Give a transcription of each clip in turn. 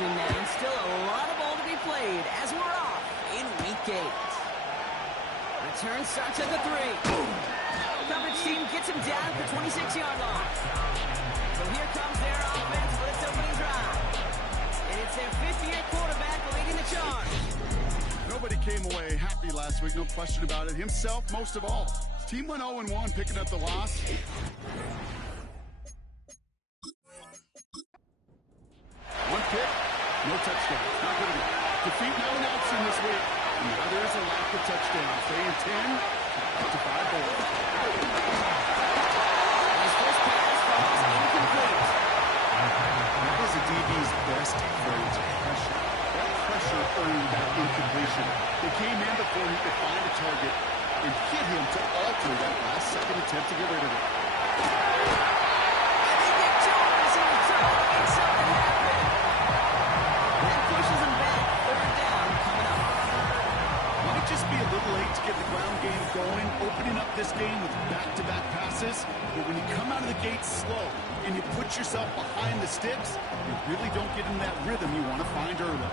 possession, and still a lot of ball to be played as we're off in week 8. Return starts at the 3. Coverage team gets him down at the 26-yard line. So here comes their offense for its opening drive. And it's their 5th-year quarterback leading the charge. Nobody came away happy last week, no question about it. Himself, most of all. His team went 0-1, picking up the loss. One pick, no touchdowns. Not good enough. Defeat now announced in this week. And now there is a lack of touchdowns. They intend to 5 goals. His first pass falls incomplete. That was a DB's best phrase, pressure. That pressure earned that incompletion. They came in before he could find a target and hit him to alter that last-second attempt to get rid of it. And they get Jones in return to make something happen. That pushes him back. 3rd down coming up. Might just be a little late to get the ground game going, opening up this game with back-to-back passes. But when you come out of the gate slow and you put yourself behind the sticks, you really don't get in that rhythm you want to find early.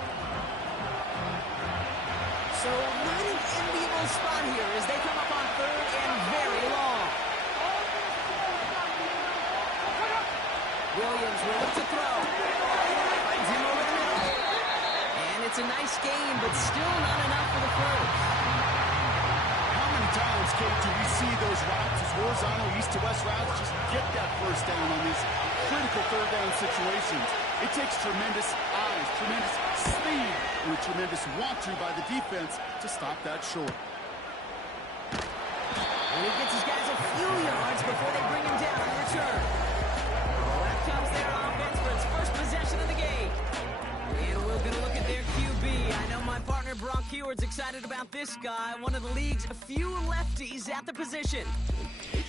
So not an enviable spot here as they come up on 3rd and very long. Williams will look to throw. Finds him over the middle. And it's a nice gain, but still not enough for the first. How many times, Kate, do we see those routes, those horizontal east-to-west routes, just get that first down on these critical 3rd down situations? It takes tremendous eyes, tremendous speed, and a tremendous want-to by the defense to stop that short. And he gets his guys a few yards before they bring him down on the return. Well, that comes their offense for its first possession of the game. And we're going to look at their QB. I know my partner Brock Heward's excited about this guy, one of the league's few lefties at the position.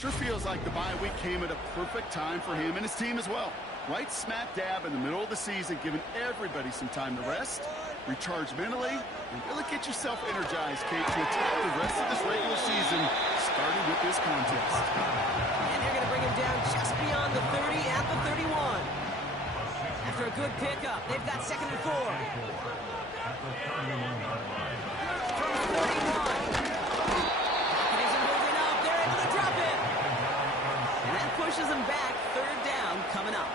Sure feels like the bye week came at a perfect time for him and his team as well. Right smack dab in the middle of the season, giving everybody some time to rest, recharge mentally, and really get yourself energized, Kate, to attack the rest of this regular season, starting with this contest. And they're going to bring him down just beyond the 30 at the 31. After a good pickup, they've got 2nd and 4. From the 31. Pocket isn't holding up. They're able to drop it. And that pushes them back. 3rd down coming up.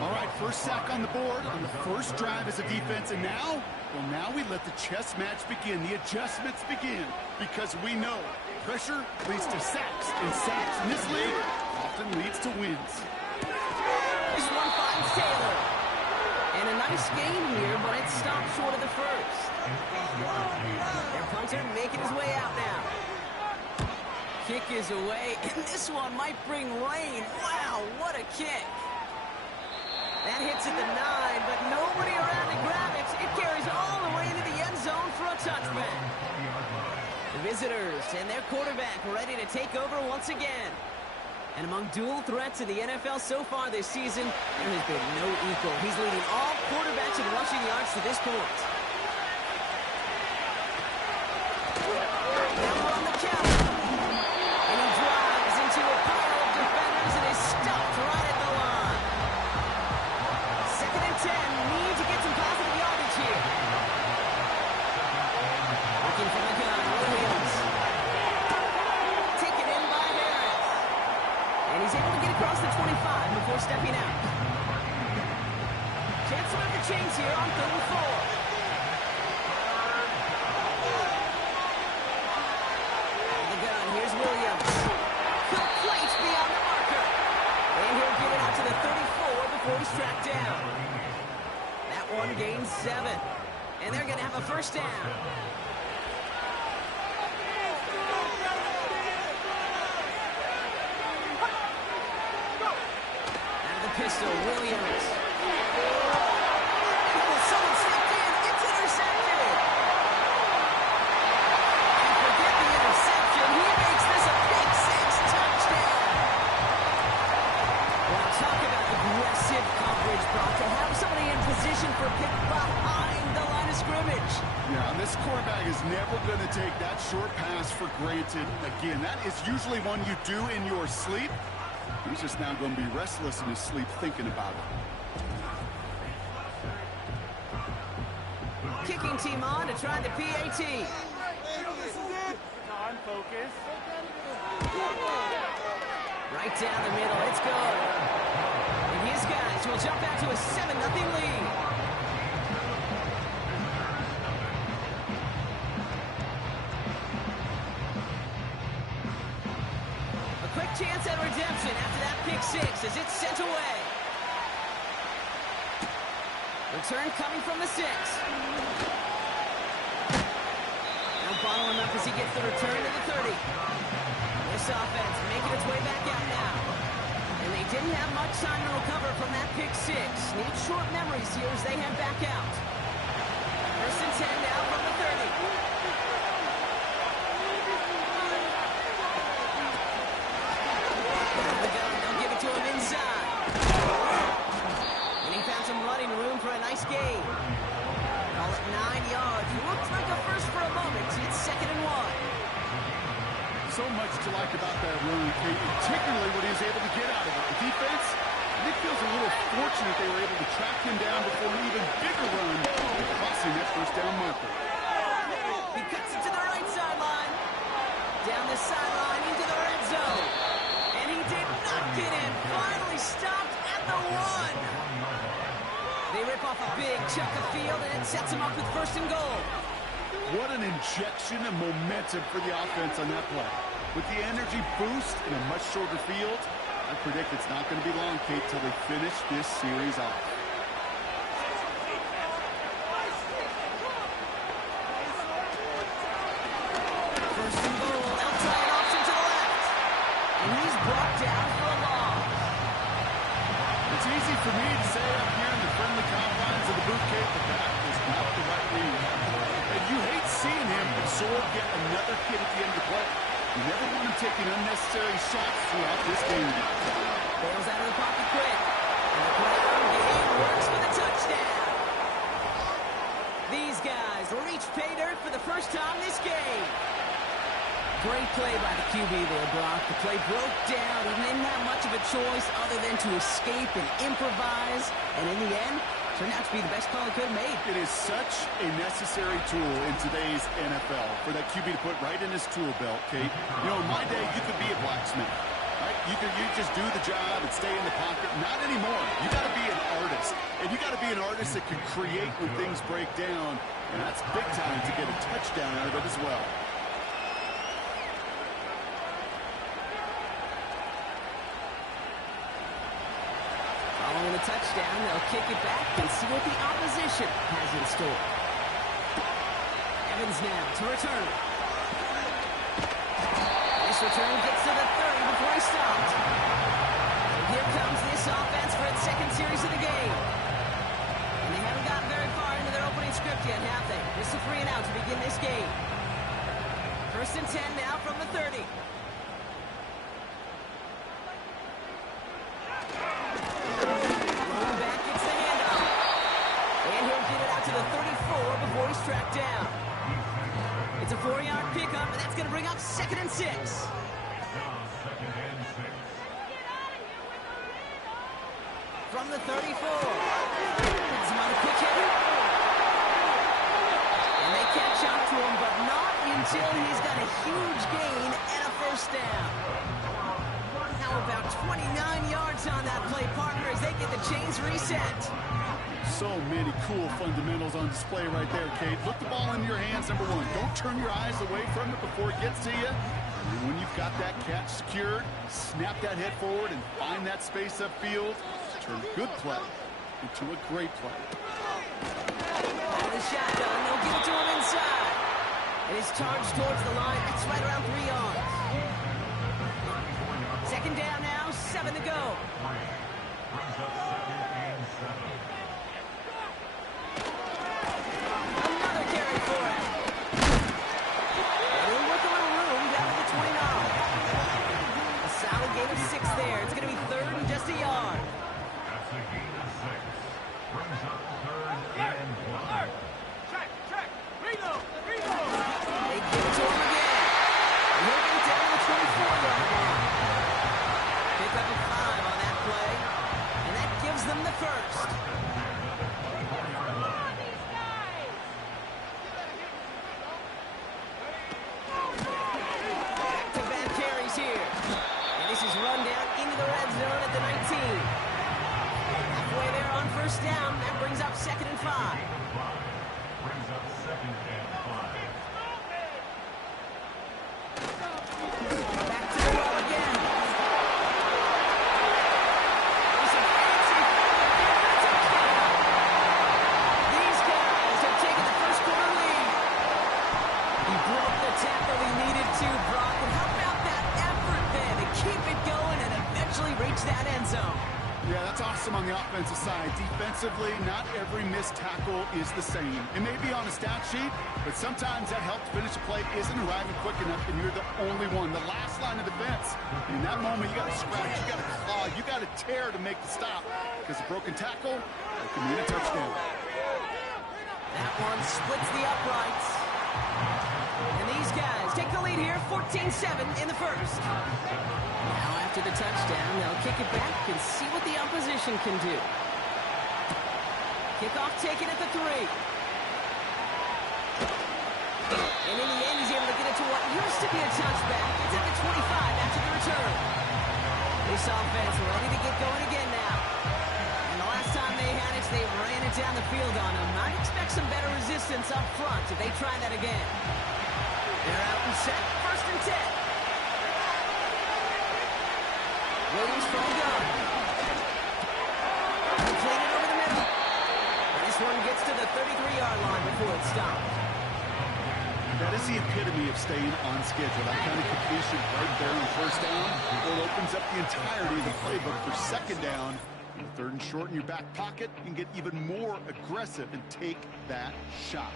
All right, first sack on the board on the first drive as a defense, and now, well, now we let the chess match begin, the adjustments begin, because we know pressure leads to sacks, and sacks in this league often leads to wins. This one finds Taylor. And a nice gain here, but it stopped short of the first. Their punter making his way out now. Kick is away, and this one might bring rain. Wow, what a kick. That hits at the 9, but nobody around to grab it. It carries all the way into the end zone for a touchback. The visitors and their quarterback ready to take over once again. And among dual threats in the NFL so far this season, there has been no equal. He's leading all quarterbacks in rushing yards to this point. Now we're on the count. And he drives into a pile of defenders and is stopped right at the line. 2nd and 10. Need to get some positive yardage here. Looking for the gun. Williams. Taken in by Harris. And he's able to get across the 25 before stepping out. Chance to move the chains here on 3rd and 4. Out of the gun, here's Williams. Complete beyond the marker. And he'll get it out to the 34 before he's tracked down. That one gains 7. And they're going to have a first down. Pistol, Williams. Someone stepped in. It's intercepted. And forget the interception. He makes this a big 6 touchdown. Well, talk about aggressive coverage, Brock. To have somebody in position for pick behind the line of scrimmage. Yeah, this quarterback is never going to take that short pass for granted. Again, that is usually one you do in your sleep. He's just now going to be restless in his sleep thinking about it. kicking team on to try the PAT. On focus. Right down the middle, it's good. And his guys will jump out to a 7-0 lead. A quick chance at redemption after that pick six as it's sent away. Return coming from the 6. Now bottling up as he gets the return to the 30. This offense making its way back out now. And they didn't have much time to recover from that pick six. Need short memories here as they head back out. 1st and 10 now from the 30. They'll give it to him inside. And he found some running room for a nice gain. Call it 9 yards. Looks like a first for a moment. It's 2nd and 1. So much to like about that run, Kate, particularly what he was able to get out of it. The defense, Nick feels a little fortunate they were able to track him down before an even bigger run, crossing that first down marker. He cuts it to the right sideline. Down the sideline into the red zone. And he did not get in. Finally stopped at the 1. They rip off a big chunk of field, and it sets him up with 1st and goal. What an injection of momentum for the offense on that play. With the energy boost in a much shorter field, I predict it's not going to be long, Kate, till they finish this series off. 1st and goal, outside option to the left. And he's brought down for a loss. It's easy for me to say up here in the friendly confines of the boot, Kate, but that is not the right read. And you hate seeing him absorb yet another hit at the end of the play. You never want him taking unnecessary shots throughout this game. Bails out of the pocket quick. And the ground game works for the touchdown. These guys reach pay dirt for the first time this game. Great play by the QB there, Brock. The play broke down. He didn't have much of a choice other than to escape and improvise. And in the end, turned out to be the best call he could have made. It is such a necessary tool in today's NFL for that QB to put right in his tool belt, Kate. You know, in my day, you could be a blacksmith, right? You just do the job and stay in the pocket. Not anymore. You got to be an artist. And you got to be an artist that can create when things break down. And that's big time to get a touchdown out of it as well. Following the touchdown, they'll kick it back and see what the opposition has in store. Evans now to return. This return gets to the 30 before he stopped. And here comes this offense for its 2nd series of the game. And they haven't gotten very far into their opening script yet, have they? Just a 3 and out to begin this game. 1st and 10 now from the 30. To the 34 before he's tracked down. It's a 4-yard pickup, and that's going to bring up 2nd and 6. From the 34. That's another quick hit. And they catch up to him, but not until he's got a huge gain and a 1st down. Now about 29 yards on that play, partner, as they get the chains reset. So many cool fundamentals on display right there, Kate. Put the ball in your hands, number 1. Don't turn your eyes away from it before it gets to you. And when you've got that catch secured, snap that head forward and find that space upfield. Turn a good play into a great play. Out of the shotgun, they'll give it to him inside. And his charge towards the line, that's right around 3 yards. 2nd down now, 7 to go. Another carry for him. And with a little room down to the 29. A solid gain of 6 there. It's going to be 3rd and just a yard. That's a gain of 6. Brings up 3rd and 1. Check. Reload. They give it to him again. And he'll get down to the 24-yard line. Pick up a 5 on that play. And that gives them the 1st. 5. Brings up 2nd and 5. Back to the well again. There's a fancy touchdown. These guys have taken the first quarter lead. He broke the tackle he needed to, Brock. And how about that effort then to keep it going and eventually reach that end zone? Yeah, that's awesome on the offensive side. Defensively, not every missed tackle is the same. It may be on a stat sheet, but sometimes that help to finish a play isn't arriving quick enough, and you're the only one. The last line of defense. In that moment, you got to scratch, you got to claw, you got to tear to make the stop. Because a broken tackle, that can mean a touchdown. That one splits the uprights. And these guys take the lead here, 14-7 in the first. Now after the touchdown, they'll kick it back and see what the opposition can do. Kickoff taken at the 3. And in the end, he's able to get it to what used to be a touchback. It's at the 25 after the return. This offense ready to get going again now. And the last time they had it, they ran it down the field on him. I'd expect some better resistance up front if they try that again. They're out and set, 1st and 10. Williams from the gun. Completed over the middle. And this one gets to the 33-yard line before it's stopped. That is the epitome of staying on schedule. That kind of completion right there on 1st down. It opens up the entirety of the playbook for 2nd down. 3rd and short in your back pocket, you can get even more aggressive and take that shot.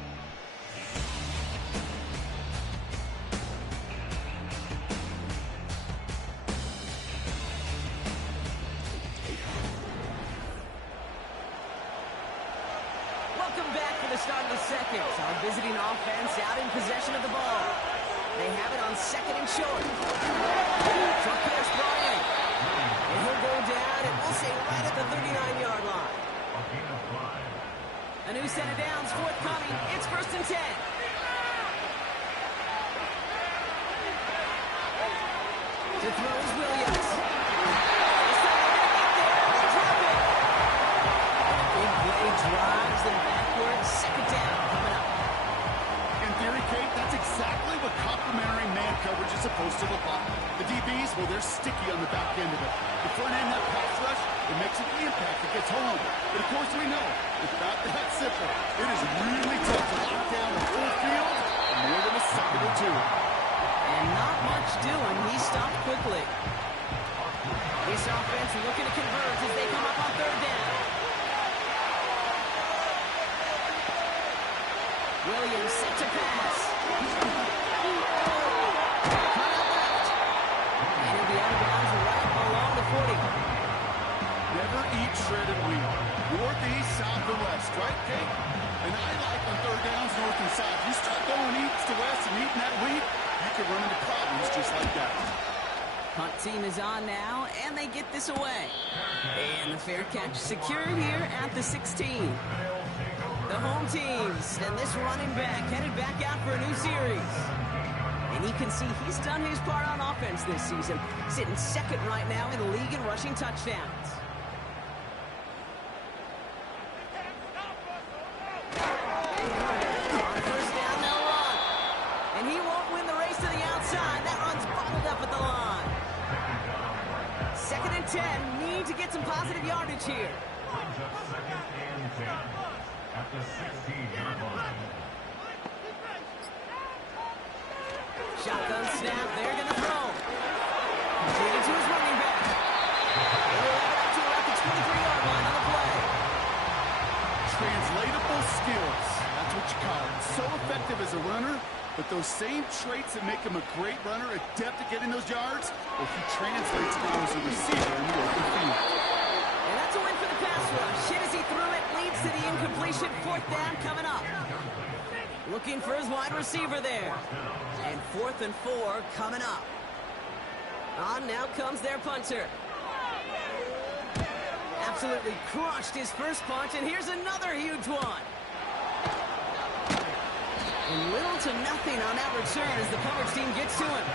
Welcome back for the start of the second. Our visiting offense out in possession of the ball. They have it on 2nd and short. Truck pass brought in. And he'll go down, and we'll say right at the 39-yard line. A new set of downs forthcoming. It's 1st and 10. To throw is Williams. This time they're going to get there. They drop it. Big play drives them backwards. 2nd down coming up. In theory, Kate, that's exactly what complementary man coverage is supposed to look like. The DBs, well, they're sticky on the back end of it. The front end, that pass rush, it makes it the impact that gets home. But of course we know, it's not that simple. It is really tough to lock down the full field in more than a second or two. And not much doing. He stopped quickly. This offense looking to convert as they come up on 3rd down. Williams set to pass. Cut out left. And he'll be out of bounds right along the 40. Never eat shredded wheat. Northeast, south, and west, right, Kate? And I like on 3rd downs, north and south. You start going east to west and eating that wheat, you can run into problems just like that. Punt team is on now, and they get this away. And the fair catch secured here at the 16. The home team and this running back headed back out for a new series. And you can see he's done his part on offense this season, sitting 2nd right now in the league in rushing touchdowns. On 1st down, they'll run. And he won't win the race to the outside. That run's bottled up at the line. 2nd and 10. Need to get some positive yardage here. Brings up 2nd and 10 at the 16-yard line. Shotgun snap. They're going to throw. Completed to his running back. And he'll have it up to about the 23-yard line on the play. Translatable skills. That's what you call it. So effective as a runner, but those same traits that make him a great runner, adept at getting those yards, well, he translates now as a receiver in the open field. And that's a win for the pass rush. Hit as he threw it, leads to the incompletion. 4th down coming up. Looking for his wide receiver there. And 4th and 4 coming up. On now comes their punter. Absolutely crushed his first punch, and here's another huge one. And little to nothing on that return as the coverage team gets to him.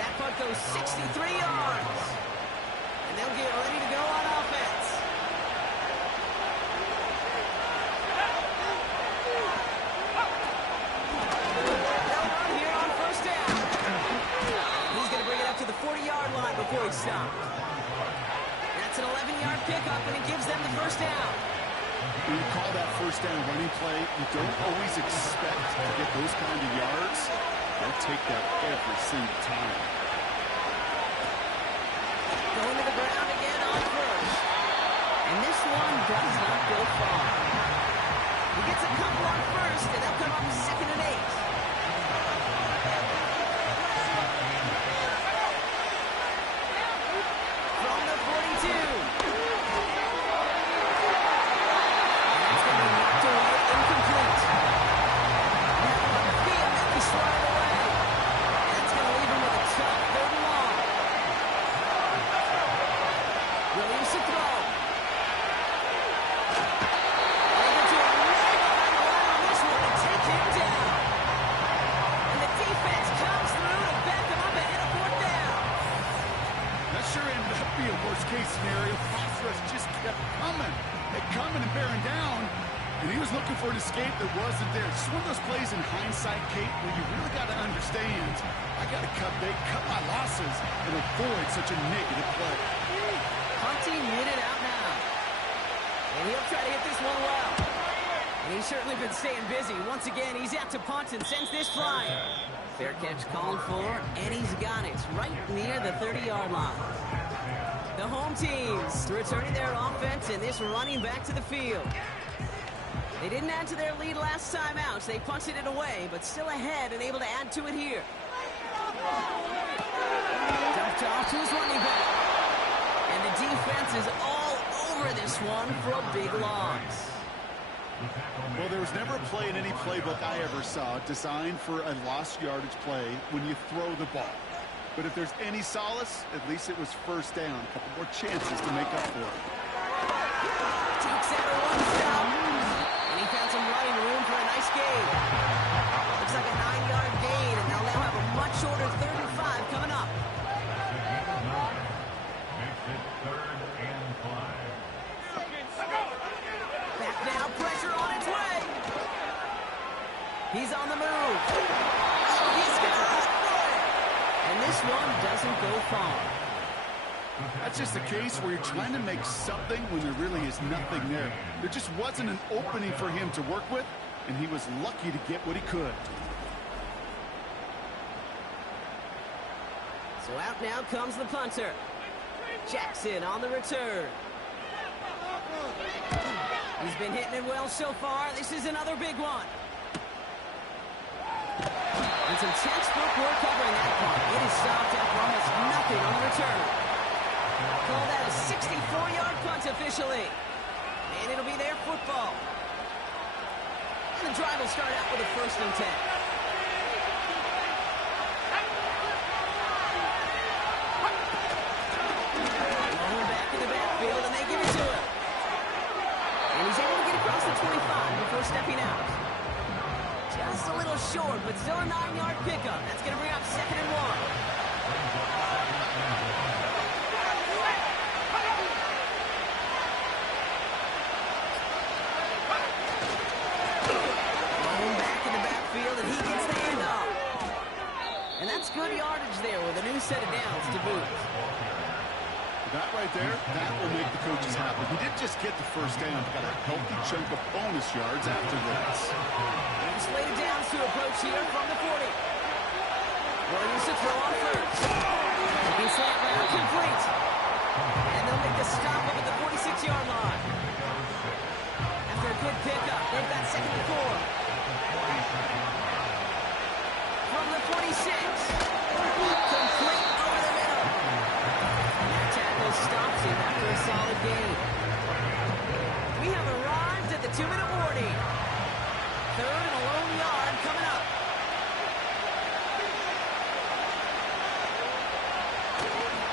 That punt goes 63 yards. And they'll get ready to go on offense. pickup, and it gives them the first down. When you call that first down running play, you don't always expect to get those kind of yards. They'll take that every single time. Going to the ground again on first. And this one does not go far. He gets a couple on first, and they'll come up 2nd and 8. From the 42. And that's going to be knocked away, incomplete. Now on the field, and they slide away. And that's going to leave him with a tough 3rd and long. Williams to throw. Able to right behind the line on this one and take him down. And the defense comes through to back him up ahead of 4th down. That sure ended up being a worst-case scenario. Pass rush just kept coming. Coming and bearing down. And he was looking for an escape that wasn't there. Just one of those plays in hindsight, Kate, where you really got to understand, I got to cut my losses and avoid such a negative play. Punting minute out now. And he'll try to hit this one well. And he's certainly been staying busy. Once again, he's out to punt and sends this flying. Fair catch called for, and he's got it right near the 30-yard line. The home teams returning their offense and this running back to the field. They didn't add to their lead last time out. They punted it away, but still ahead and able to add to it here. Dumped off to his running back. And the defense is all over this one for a big loss. Well, there was never a play in any playbook I ever saw designed for a lost yardage play when you throw the ball. But if there's any solace, at least it was first down. A couple more chances to make up for it. Takes out a one stop. And he found some running room for a nice gain. Looks like a 9-yard gain, and they'll now have a much shorter 3rd and 5 coming up. Makes it 3rd and 5. Back now, pressure on its way. He's on the move. Oh, he's got it. And this one doesn't go far. That's just a case where you're trying to make something when there really is nothing there. There just wasn't an opening for him to work with, and he was lucky to get what he could. So out now comes the punter. Jackson on the return. He's been hitting it well so far. This is another big one. And some textbook work covering that part. It is stopped after almost nothing on the return. Call that a 64-yard punt officially. And it'll be their football. And the drive will start out with a 1st and 10. Going back in the backfield, and they give it to him. And he's able to get across the 25 before stepping out. Just a little short, but still a 9-yard pickup. That's going to bring up 2nd and 1. Going back in the backfield, and he gets the handoff. And that's good yardage there with a new set of downs to boot. That right there, that will make the coaches happy. He didn't just get the first down, but got a healthy chunk of bonus yards afterwards. And slated downs to approach here from the 40. Williams to throw on first. Taking slant route complete. And they'll make the stop up at the 46-yard line. After a good pickup, they've got 2nd and 4. From the 46. Complete over the middle. And that tackle stops him after a solid gain. We have arrived at the 2-minute warning. 3rd and a lone yard coming up.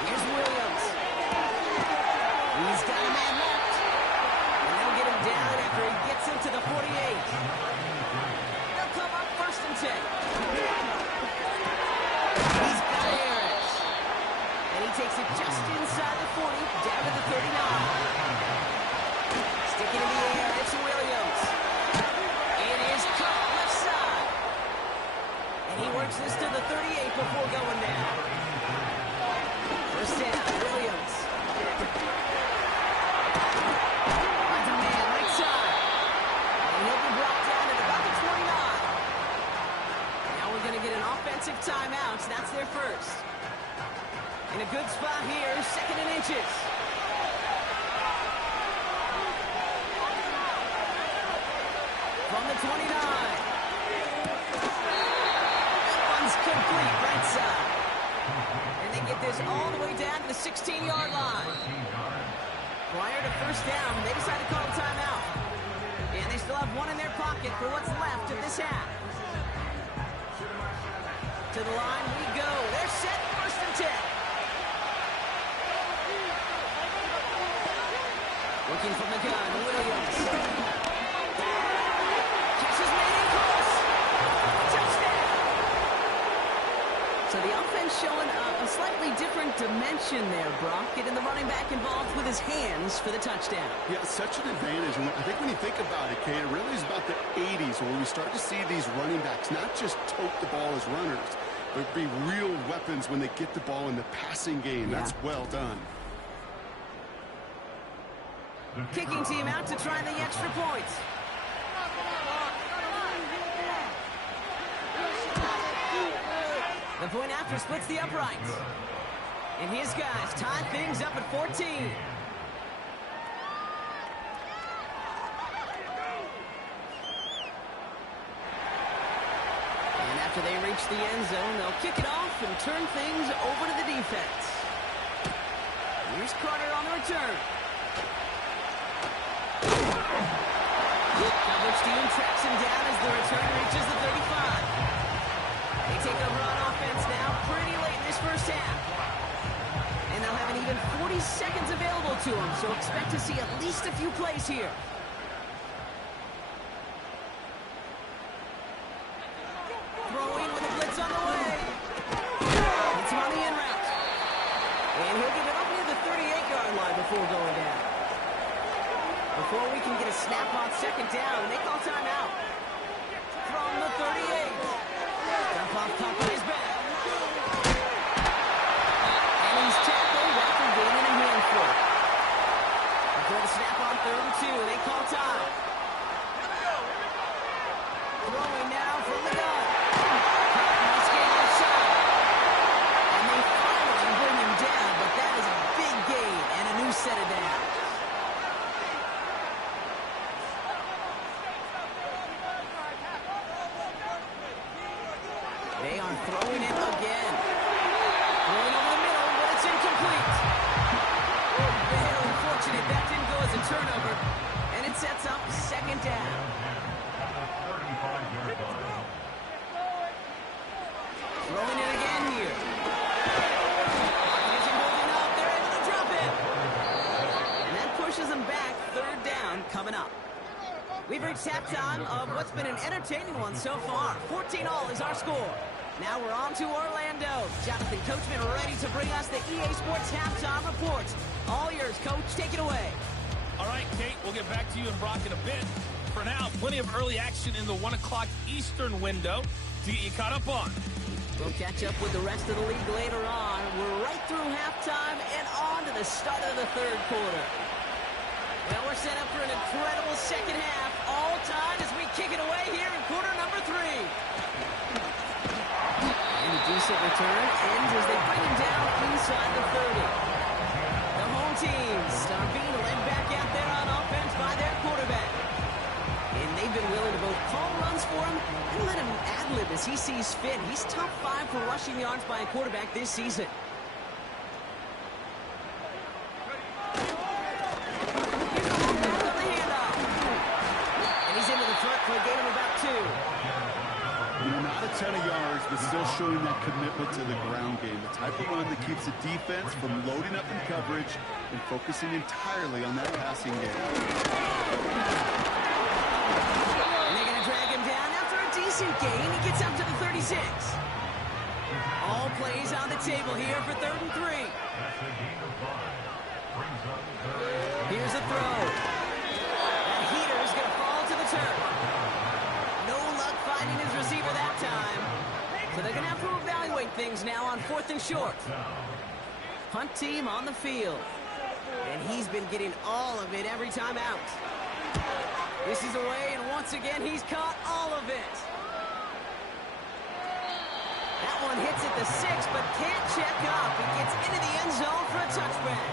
Here's Williams. He's got a man left. And they'll get him down after he gets him to the 48. They'll come up 1st and 10. He's got Harris. And he takes it just inside the 40, down to the 39. Sticking in the air, it's Williams. It is caught left side. And he works this to the 38 before going down. First down, Williams. timeouts. That's their first. In a good spot here, 2nd and inches. From the 29. That one's complete right side. And they get this all the way down to the 16-yard line. Prior to first down, they decide to call a timeout. And they still have one in their pocket for what's left of this half. To the line we go. They're set, 1st and 10. Looking from the gun, Williams. Catch is made in close. Touchdown. So the offense showing a slightly different dimension there, Brock. Getting the running back involved with his hands for the touchdown. Yeah, such an advantage. And I think when you think about it, Kate, it really is about the 80s where we start to see these running backs not just tote the ball as runners, but be real weapons when they get the ball in the passing game. Yeah. That's well done. Kicking team out to try the extra points. The point after splits the uprights. And his guys tie things up at 14. And after they reach the end zone, they'll kick it off and turn things over to the defense. Here's Carter on the return. Coverage team tracks him down as the return reaches the 35. They take over on offense now pretty late in this first half. And they'll have an even 40 seconds available to them, so expect to see at least a few plays here. Throwing with a blitz on the way. It's him on the in route. And he'll get it up near the 38-yard line before going down. Before we can get a snap on 2nd down, they call timeout. From the 38. Dump off top of his back. And he's tackled after gaining a handful. Before the snap on 3rd and 2, they call time. Throwing now from the gun. Nice gain outside. And they finally bring him down, but that is a big gain and a new set of downs. They are throwing it again. Throwing over the middle, but it's incomplete. Very fortunate that didn't go as a turnover. And it sets up 2nd down. Throwing it again here. Isn't holding up. They're able to drop it. And that pushes them back. 3rd down coming up. We've reached halftime of what's been an entertaining one so far. 14-all is our score. Now we're on to Orlando. Jonathan Coachman ready to bring us the EA Sports halftime report. All yours, Coach. Take it away. All right, Kate, we'll get back to you and Brock in a bit. For now, plenty of early action in the 1 o'clock Eastern window to get you caught up on. We'll catch up with the rest of the league later on. We're right through halftime and on to the start of the 3rd quarter. Well, we're set up for an incredible 2nd half. All tied as we kick it away here in quarter number 3. And a decent return ends as they bring him down inside the 30. The home team being led back out there on offense by their quarterback. And they've been willing to both call runs for him and let him ad-lib as he sees fit. He's top 5 for rushing yards by a quarterback this season. For a gain of about 2. Not a ton of yards, but still showing that commitment to the ground game. The type of run that keeps the defense from loading up in coverage and focusing entirely on that passing game. And they're going to drag him down after a decent gain. He gets up to the 36. All plays on the table here for 3rd and 3. Here's a throw. That heater is going to fall to the turf. No luck finding his receiver that time. So they're going to have to evaluate things now on 4th and short. Punt team on the field. And he's been getting all of it every time out. This is away, and once again, he's caught all of it. That one hits at the 6, but can't check up. It gets into the end zone for a touchback.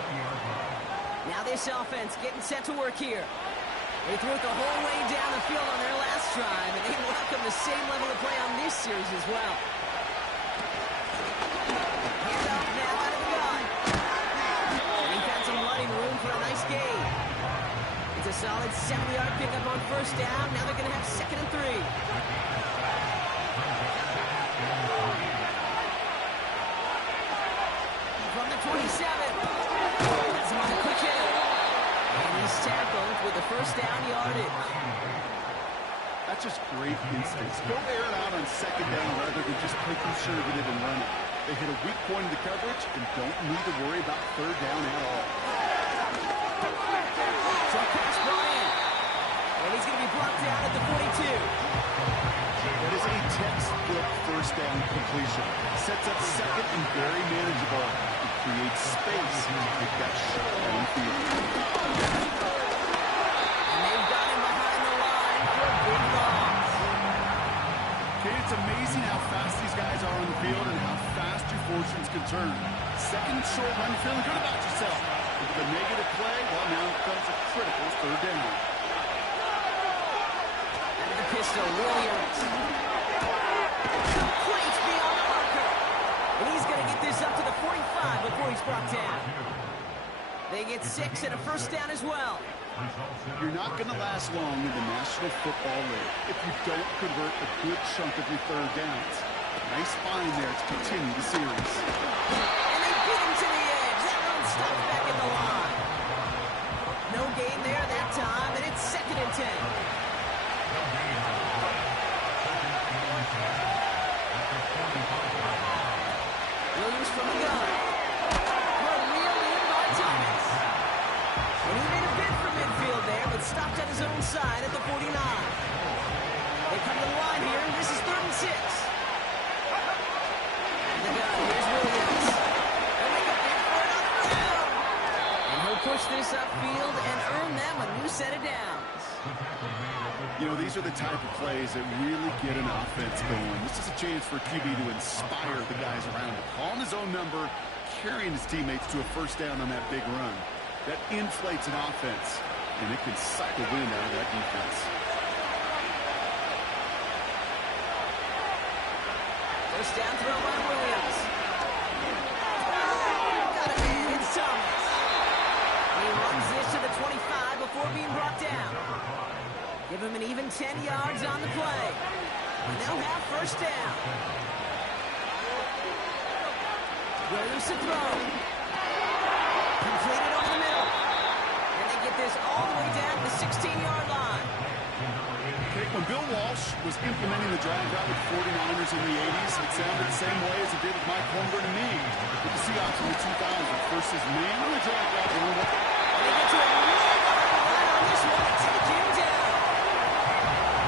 Now this offense getting set to work here. They threw it the whole way down the field on their last drive, and they welcome the same level of play on this series as well. Hand off now out of the gun. And he found some running room for a nice gain. It's a solid 7-yard pickup on first down. Now they're going to have 2nd and 3. From the 27. That's him on the quick hit. And he's tackled with the first down yardage. That's just great instincts. Go air it out on 2nd down rather than just play conservative and run it. They hit a weak point in the coverage and don't need to worry about 3rd down at all. So a pass brought in. And he's going to be brought down at the 42. That is a textbook first down completion. Sets up 2nd and very manageable. It creates space to pick that shot downfield. And they've got him behind the line for a big loss. Okay, it's amazing how fast these guys are on the field and how fast your fortunes can turn. 2nd and short run, you're feeling good about yourself. With a negative play, well, now it becomes a critical 3rd down. Out of the pistol, Williams. Complete beyond Parker. And he's going to get this up to the 45 before he's brought down. They get 6 and a first down as well. You're not going to last long in the National Football League if you don't convert a good chunk of your 3rd downs. Nice find there to continue the series. And they beat him to the edge. That run stops back at the line. No gain there that time, and it's 2nd and 10. Williams from the gun. Well, reeled in by Thomas. And he made a bid for midfield there, but stopped at his own side at the 49. They come to the line here, and this is 3rd and 6. And the gun, here's Williams. They'll make a bid for another down. And he'll push this upfield and earn them a new set of downs. You know, these are the type of plays that really get an offense going. This is a chance for QB to inspire the guys around him. Calling his own number, carrying his teammates to a first down on that big run. That inflates an offense, and it can suck the wind out of that defense. First down throw by Williams. Got it, man. It's Thomas. He runs this to the 25 before being brought down. Give him an even 10 yards on the play. And they'll have first down. Williams to throw. Completed over the middle. And they get this all the way down to the 16-yard line. Okay, when Bill Walsh was implementing the drag route with 49ers in the 80s, it sounded the same way as it did with Mike Holmgren and me with the Seahawks in the 2000s. Versus man on the drag route. They get to a really hard line on this one to take him down.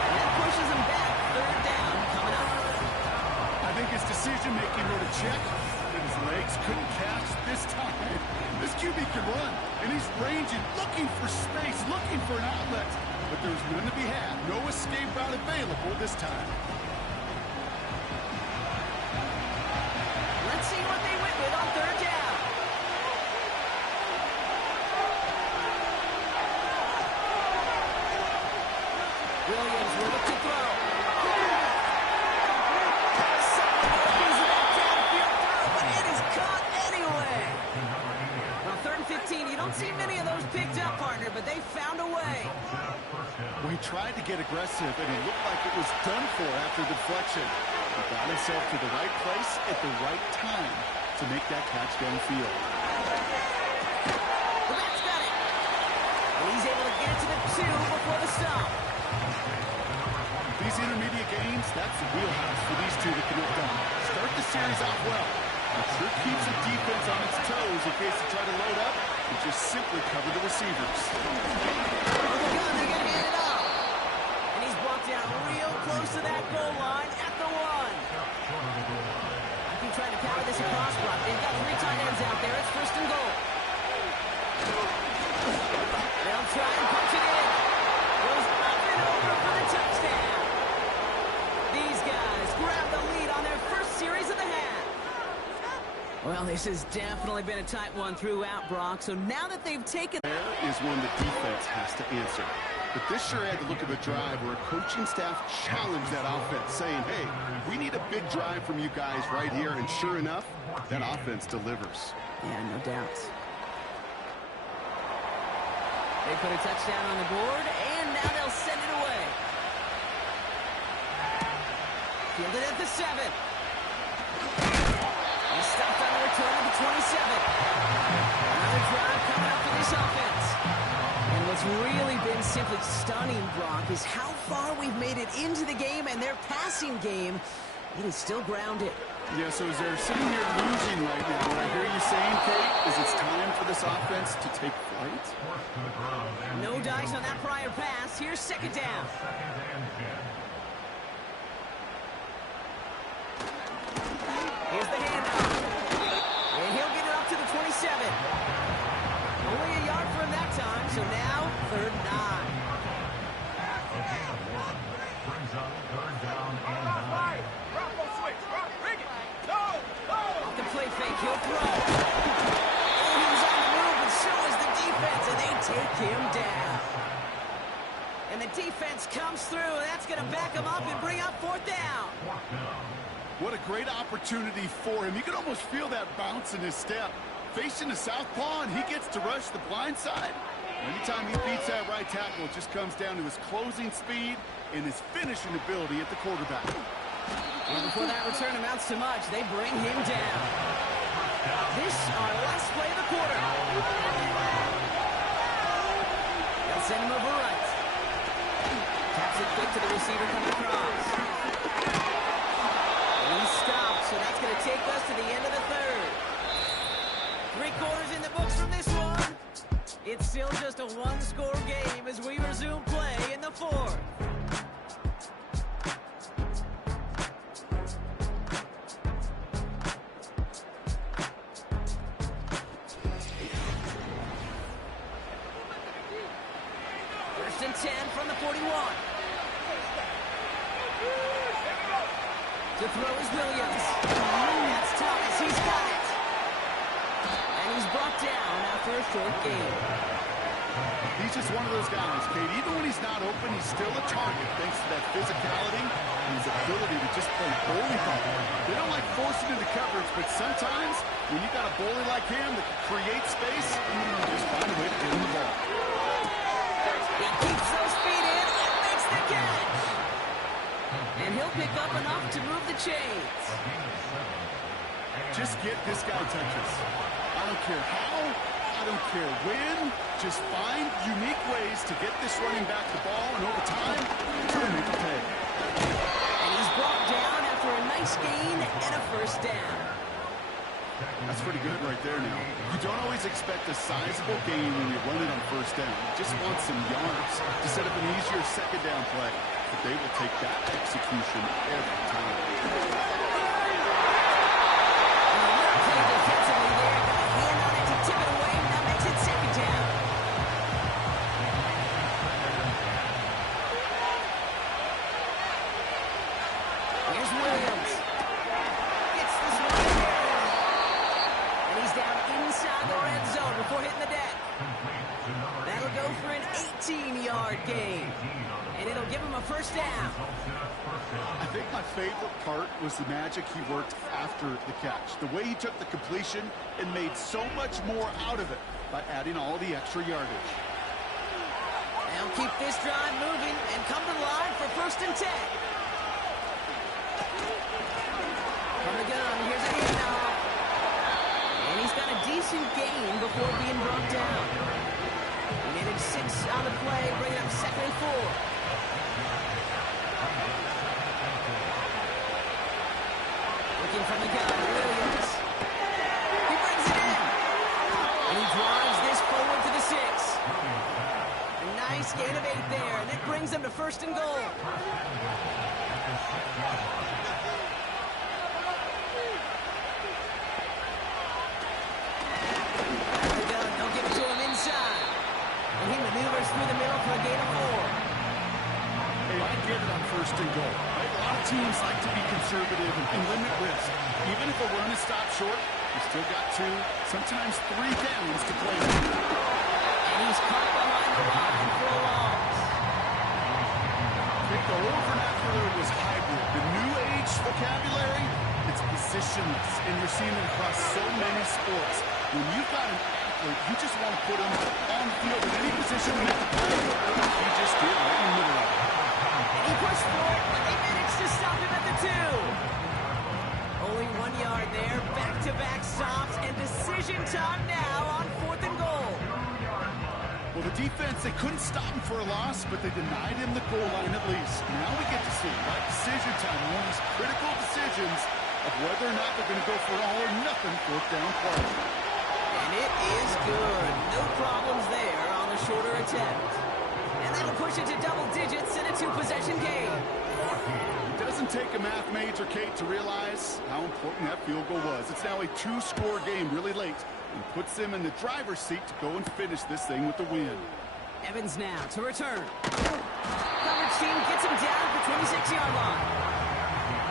And that pushes him back. 3rd down coming up. I think his decision-making wrote a check that his legs couldn't catch this time. This QB can run, and he's ranging, looking for space, looking for an outlet. But there's none to be had. No escape route available this time. Let's see what they went with on 3rd down. Williams will look to throw. He's about downfield throw, but it is caught anyway. On 3rd and 15, you don't see many of those picked up, partner, but they found a way. Well, he tried to get aggressive, and it looked like it was done for after the deflection. He got himself to the right place at the right time to make that catch downfield. The back's got it. And he's able to get it to the 2 before the stop. These intermediate gains, that's the wheelhouse for these two to get it done. Start the series off well. It sure keeps the defense on its toes in case they try to load up and just simply cover the receivers. With the gun, they're going to hand it off. And he's brought down real close to that goal line at the 1. I can try to counter this across block. They've got 3 tight ends out there. It's 1st and goal. They'll try and punch it in. Goes up and over for the touchdown. These guys grab the lead on their first series of Well, this has definitely been a tight one throughout, Brock. So now that they've taken... There is one the defense has to answer. But this sure had to look at the drive where a coaching staff challenged that offense, saying, hey, we need a big drive from you guys right here. And sure enough, that offense delivers. Yeah, no doubt. They put a touchdown on the board, and now they'll send it away. Fielded at the 7. He's stopped on the return of the 27. Another drive coming up for this offense. And what's really been simply stunning, Brock, is how far we've made it into the game, and their passing game, it is still grounded. Yeah, so as they're sitting here losing right now, what I hear you saying, Kate, is it's time for this offense to take flight? No dice on that prior pass. Here's second down. Here's the handoff. And he'll get it up to the 27. Only a yard for him that time, so now 3rd and 9. Brings up 3rd down and 9. Off the play fake, he'll throw. Oh, he was on the move, and so is the defense, and they take him down. And the defense comes through, and that's going to back him up and bring up 4th down. What a great opportunity for him. You can almost feel that bounce in his step. Facing the southpaw, and he gets to rush the blind side. Anytime he beats that right tackle, it just comes down to his closing speed and his finishing ability at the quarterback. And before that return amounts to much, they bring him down. This our last play of the quarter. They'll send him over right. Taps it quick to the receiver coming across. And he stopped, so that's going to take us to the end of the 3rd. 3 quarters in the books from this one. It's still just a one-score game as we resume play in the 4th. First and 10 from the 41. To throw is Williams. That's Thomas. He's got it. And he's brought down after a short game. He's just one of those guys, Kate. Even when he's not open, he's still a target thanks to that physicality and his ability to just play bully ball. They don't like forcing into coverage, but sometimes when you got a bully like him that can create space, just find a way to get him the ball. He keeps those feet in and makes the catch. And he'll pick up enough to move the chains. Just get this guy touches. I don't care how, I don't care when. Just find unique ways to get this running back the ball, and over time, try to make a pay. And he's brought down after a nice gain and a 1st down. That's pretty good right there now. You don't always expect a sizable gain when you run it on 1st down. You just want some yards to set up an easier 2nd down play. But they will take that execution every time. Defensively there, got a hand on it to tip it away, and that makes it 2nd down. Here's Williams. Gets this one in. And he's down inside the red zone before hitting the deck. That'll go for an 18-yard gain. And it'll give him a 1st down. I think my favorite part was the magic he worked after the catch. The way he took the completion and made so much more out of it by adding all the extra yardage. They'll keep this drive moving and come to the line for 1st and 10. From the gun, here's a handoff. And he's got a decent gain before being brought down. He needed 6 on the play, bringing up 2nd and 4. Looking from the gun, Williams. He brings it in. And he drives this forward to the 6. A nice gain of 8 there, and that brings them to 1st and goal. The gun, they'll give it to him inside. And he maneuvers through the middle for a gain of 4. Hey, I get it on 1st and goal. Right? A lot of teams like to be conservative and limit risk. Even if a run is stopped short, you You've still got 2, sometimes 3 downs to play. And he's caught behind the line for a loss. The old vernacular was hybrid. The new age vocabulary, it's positionless. And you're seeing it across so many sports. When you've got an athlete, you just want to put him on the field in any position to make the play. He just did right in the middle of it. And he pushed for it, but they managed to stop him at the 2. Only 1 yard there. Back-to-back stops and decision time now on 4th and goal. Well, the defense, they couldn't stop him for a loss, but they denied him the goal line at least. Now we get to see, right, decision time, one of these critical decisions of whether or not they're going to go for an all-or-nothing 4th down play. And it is good. No problems there on the shorter attempt. And that'll push it to double digits in a 2-possession game. It doesn't take a math major, Kate, to realize how important that field goal was. It's now a 2-score game really late. And puts them in the driver's seat to go and finish this thing with the win. Evans now to return. Coverage team gets him down at the 26-yard line.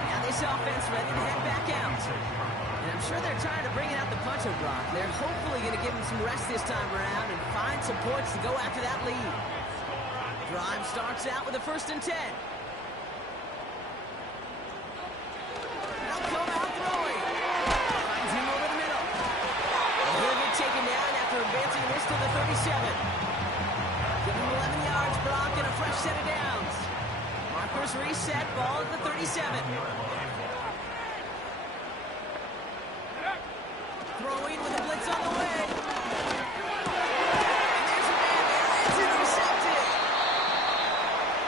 Now this offense ready to head back out. And I'm sure they're trying to bring it out the puncher block. They're hopefully going to give him some rest this time around and find some points to go after that lead. Drive starts out with a 1st and 10. They'll come out throwing. Finds him over the middle. He'll get taken down after advancing this to the 37. Give him 11 yards, Brock, and a fresh set of downs. Markers reset, ball at the 37. Throwing with a blitz on the way. And there's a man there. It's intercepted.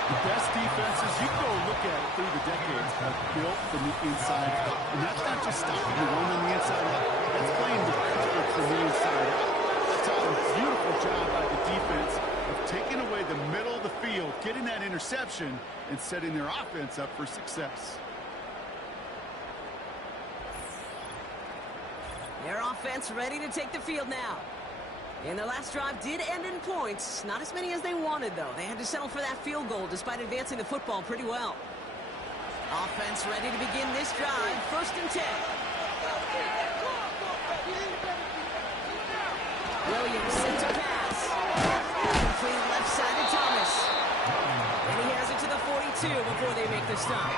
The best defenses, you can go look at it through the decades, have built from the inside out. And that's not just stopping the run on the inside out. That's playing the cover from the inside out. That's a beautiful job by the defense of taking away the middle of the field, getting that interception, and setting their offense up for success. Their offense ready to take the field now. And their last drive did end in points. Not as many as they wanted, though. They had to settle for that field goal despite advancing the football pretty well. Offense ready to begin this drive. 1st and 10. Williams sent a pass. Complete left side to Thomas. And he has it to the 42 before they make the stop.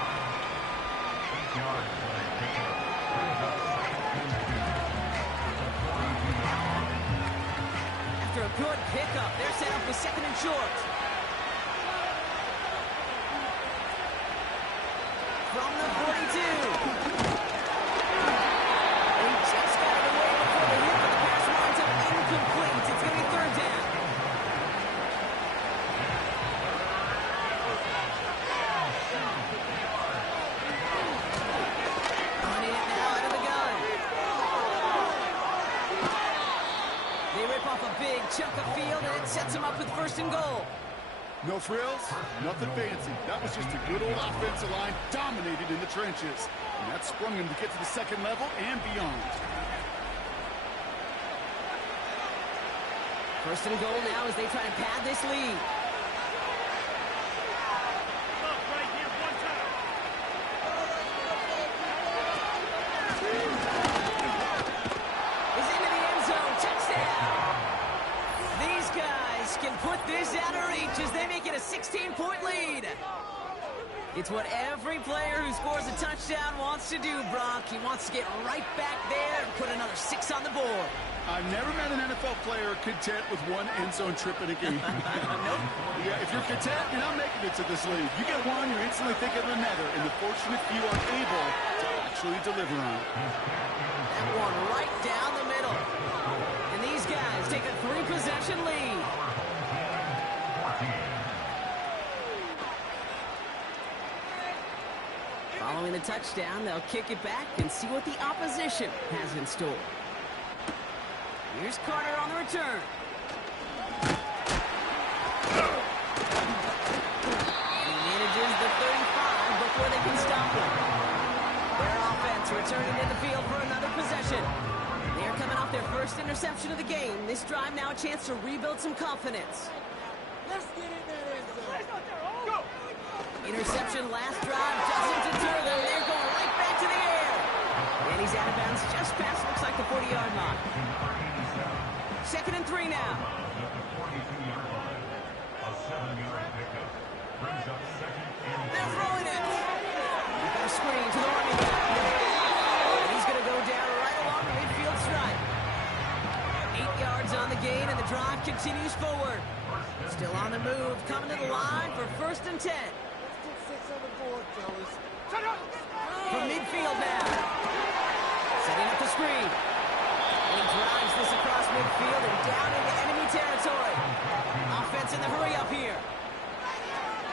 After a good pickup, they're set up with 2nd and short. From the 42. He just got it away before the hit, but the pass winds up incomplete. It's going to be 3rd down. Running it now out of the gun. They rip off a big chunk of field, and it sets them up with 1st and goal. No frills, nothing fancy. That was just a good old offensive line dominated in the trenches. And that sprung them to get to the 2nd level and beyond. 1st and goal now as they try to pad this lead. Right here, one time. Is into the end zone. Touchdown. These guys can put this out of reach as they make it a 16-point lead. It's what every player who scores a touchdown wants to do, Brock. He wants to get right back there and put another 6 on the board. I've never met an NFL player content with one end zone trip in a game. Nope. Yeah, if you're content, you're not making it to this league. You get one, you're instantly thinking of another, and the fortunate few are able to actually deliver on it. That one right down the middle. And these guys take a 3-possession lead. Following the touchdown, they'll kick it back and see what the opposition has in store. Here's Carter on the return. And he manages the 35 before they can stop him. Their offense returning to the field for another possession. They are coming off their first interception of the game. This drive now a chance to rebuild some confidence. Let's get in there. Go. Interception last drive doesn't deter them. They're going right back to the air. And he's out of bounds just past, looks like the the 40-yard line. 2nd and 3 now. They're throwing it. We've got a screen to the running back. And he's going to go down right along the midfield stripe. 8 yards on the gain, and the drive continues forward. Still on the move, coming to the line for 1st and 10. Let's get 6 on the board, fellas. From midfield now. Setting up the screen. And he drives this across midfield and down into enemy territory. Offense in the hurry up here.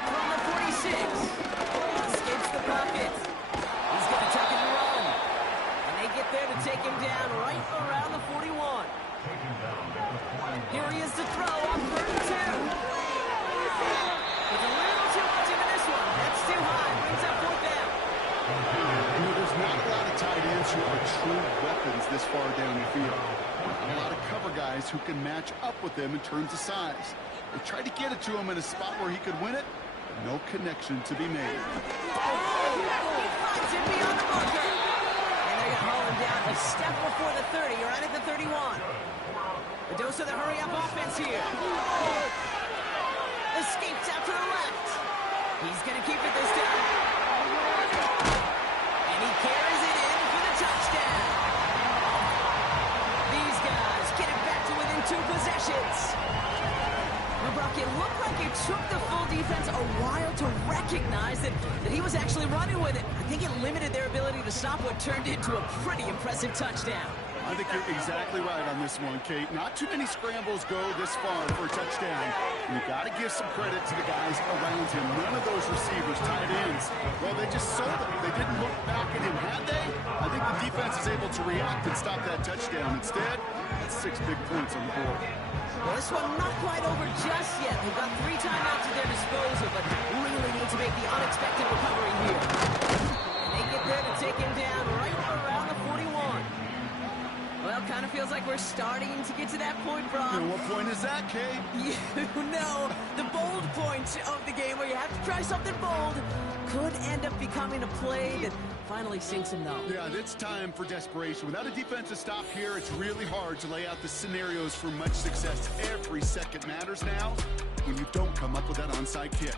From the 46. Escapes the pocket. He's going to tuck it and run. And they get there to take him down right around the 41. Here he is to throw on 3rd and 2. With a little too much into this one. That's too high. Brings up 4th down. You know, there's not a lot of tight ends who are true weapons this far down the field. Not a lot of cover guys who can match up with them in terms of size. They tried to get it to him in a spot where he could win it, but no connection to be made. He finds it beyond the marker. And they're going to haul him down a step before the 30, right at the 31. The dose of the hurry-up offense here. Escapes out to the left. He's going to keep it this time. And he carries it in for the touchdown. These guys get it back to within 2 possessions. Now, Brock, it looked like it took the full defense a while to recognize that he was actually running with it. I think it limited their ability to stop what turned into a pretty impressive touchdown. I think you're exactly right on this one, Kate. Not too many scrambles go this far for a touchdown. And you got to give some credit to the guys around him. None of those receivers, tight ends, well, they just sold him. They didn't look back at him, had they? I think the defense is able to react and stop that touchdown. Instead, that's 6 big points on the board. Well, this one not quite over just yet. They've got 3 timeouts at their disposal, but really need to make the unexpected recovery here. And they get there to take him down right around the 41. Well, kind of feels like we're starting to get to that point, Brock. And what point is that, Kate? You know, the bold point of the game where you have to try something bold could end up becoming a play that finally sinks him, though. Yeah, it's time for desperation. Without a defensive stop here, it's really hard to lay out the scenarios for much success. Every second matters now when you don't come up with that onside kick.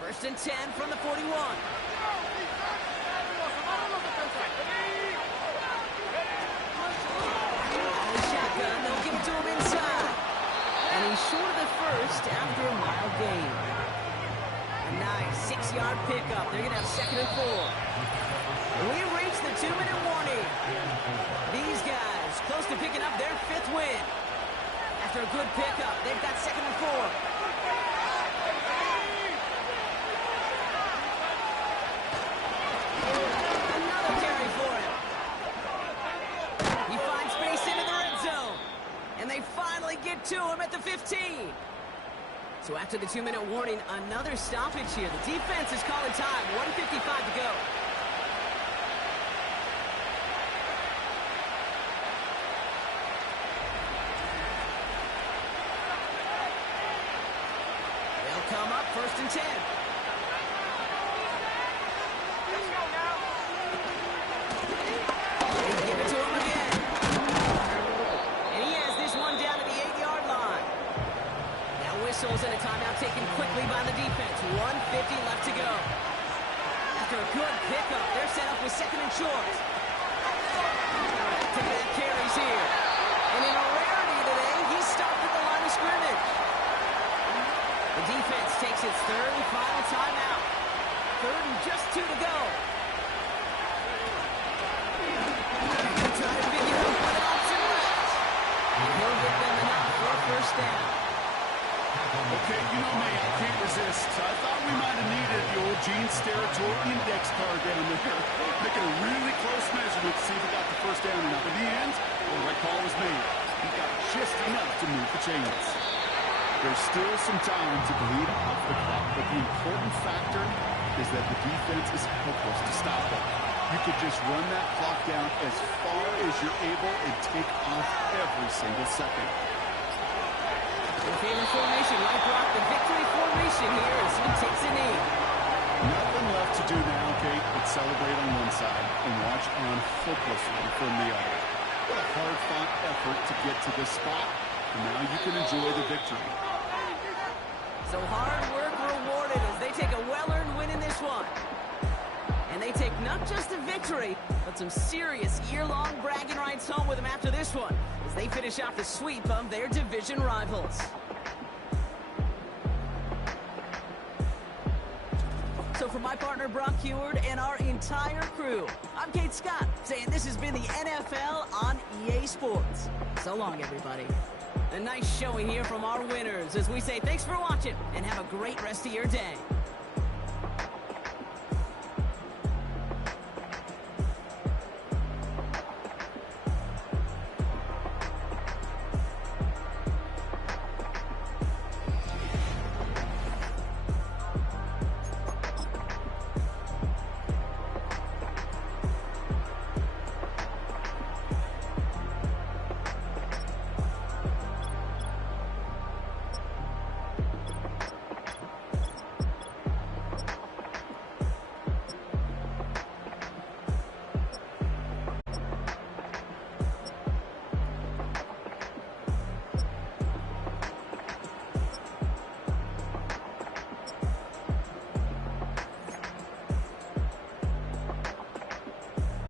First and 10 from the 41. Shotgun, they'll give it to him inside. And he's short of the first after a mile gain. A nice 6-yard pickup. They're going to have 2nd and 4. We reach the 2-minute warning. These guys close to picking up their 5th win. After a good pickup, they've got 2nd and 4. And they finally get to him at the 15. So after the 2-minute warning, another stoppage here. The defense is calling time. 1:55 to go. They'll come up 1st and 10. They give it to him again. Whistles and a timeout taken quickly by the defense. 1:50 left to go. After a good pickup, they're set up with 2nd and short. Back-to-back carries here. And in a rarity today, he's stopped at the line of scrimmage. The defense takes its 3rd and final timeout. 3rd and just 2 to go. They're trying to figure out what option left. And he'll get them enough for a 1st down. Okay, you know me, I can't resist. I thought we might have needed the old Gene Steratore index card down there. Making a really close measurement to see if we got the 1st down or not. In the end, the right call was made. He got just enough to move the chains. There's still some time to bleed off the clock, but the important factor is that the defense is helpless to stop it. You could just run that clock down as far as you're able and take off every single second. Their favorite formation, right, Brock? The victory formation here as he takes a knee. Nothing left to do now, Kate, but celebrate on one side and watch on hopelessly from the other. What a hard-fought effort to get to this spot, and now you can enjoy the victory. So hard work rewarded as they take a well-earned win in this one. And they take not just a victory, but some serious year-long bragging rights home with them after this one, as they finish off the sweep of their division rivals. So for my partner Brock Heward and our entire crew, I'm Kate Scott, saying this has been the NFL on EA Sports. So long, everybody. A nice showing here from our winners as we say thanks for watching and have a great rest of your day.